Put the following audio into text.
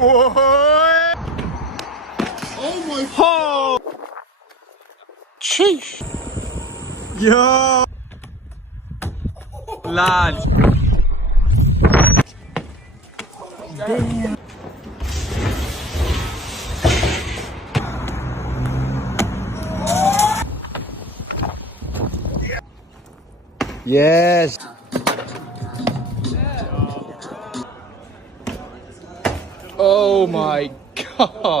Oh my god! Sheesh! Yo! Lad! Damn! Yes! Oh my god!